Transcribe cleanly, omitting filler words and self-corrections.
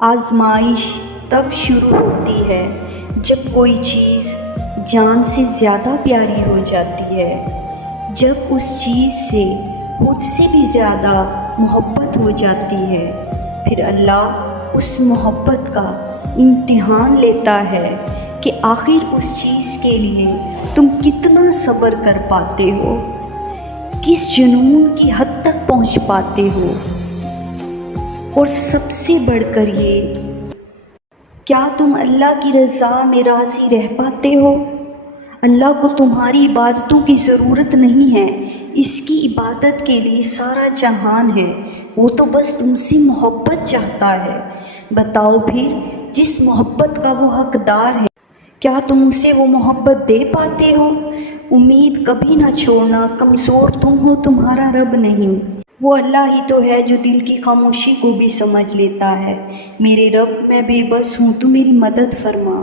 آزمائش تب شروع ہوتی ہے جب کوئی چیز جان سے زیادہ پیاری ہو جاتی ہے، جب اس چیز سے خود سے بھی زیادہ محبت ہو جاتی ہے۔ پھر اللہ اس محبت کا امتحان لیتا ہے کہ آخر اس چیز کے لیے تم کتنا صبر کر پاتے ہو، کس جنون کی حد تک پہنچ پاتے ہو، اور سب سے بڑھ کر یہ، کیا تم اللہ کی رضا میں راضی رہ پاتے ہو؟ اللہ کو تمہاری عبادتوں کی ضرورت نہیں ہے، اس کی عبادت کے لیے سارا جہان ہے، وہ تو بس تم سے محبت چاہتا ہے۔ بتاؤ پھر، جس محبت کا وہ حقدار ہے، کیا تم اسے وہ محبت دے پاتے ہو؟ امید کبھی نہ چھوڑنا، کمزور تم ہو، تمہارا رب نہیں۔ وہ اللہ ہی تو ہے جو دل کی خاموشی کو بھی سمجھ لیتا ہے۔ میرے رب، میں بے بس ہوں، تو میری مدد فرما۔